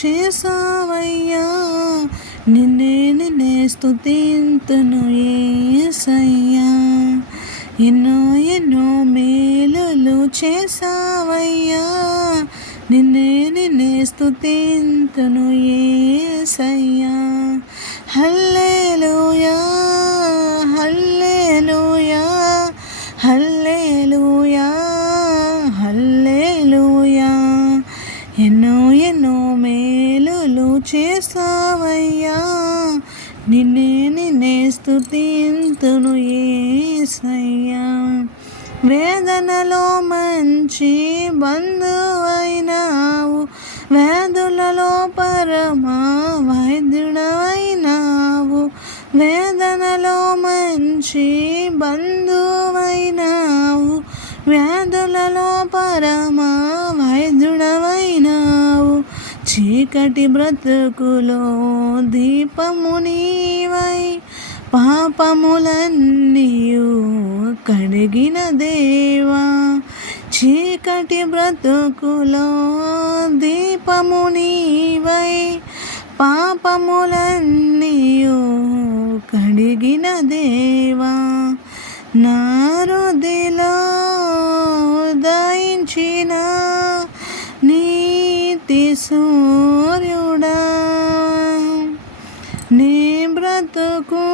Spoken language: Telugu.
చేసావయ్యా, నిన్నే స్తుతింతును యేసయ్యా. ఎన్నో ఎన్నో మేలులు చేసావయ్యా, నిన్నే స్తుతింతును యేసయ్యా. హల్లెలూయా హల్లెలూయా హల్లెలూయా హల్లెలూయా. ఎన్నో ఎన్నో మేలులు చేసావయ్యా, నిన్నే స్తుతింతును యేసయ్యా. వేదనలో మంచి బంధువైనావు, వ్యాధులలో పరమా వైద్యుడవైనావు. వేదనలో మంచి బంధువైనావు, వ్యాధులలో పరమా వైద్యుడవైనావు. చీకటి బ్రతుకులో దీపము నీవై, పాపములన్నీయు కడిగిన దేవా. చీకటి బ్రతుకులో దీపము నీవై, పాపములన్నీయు కడిగిన దేవా. నా హృదిలో ఉదయించిన నీతి సూర్యుడా, నీ బ్రతుకు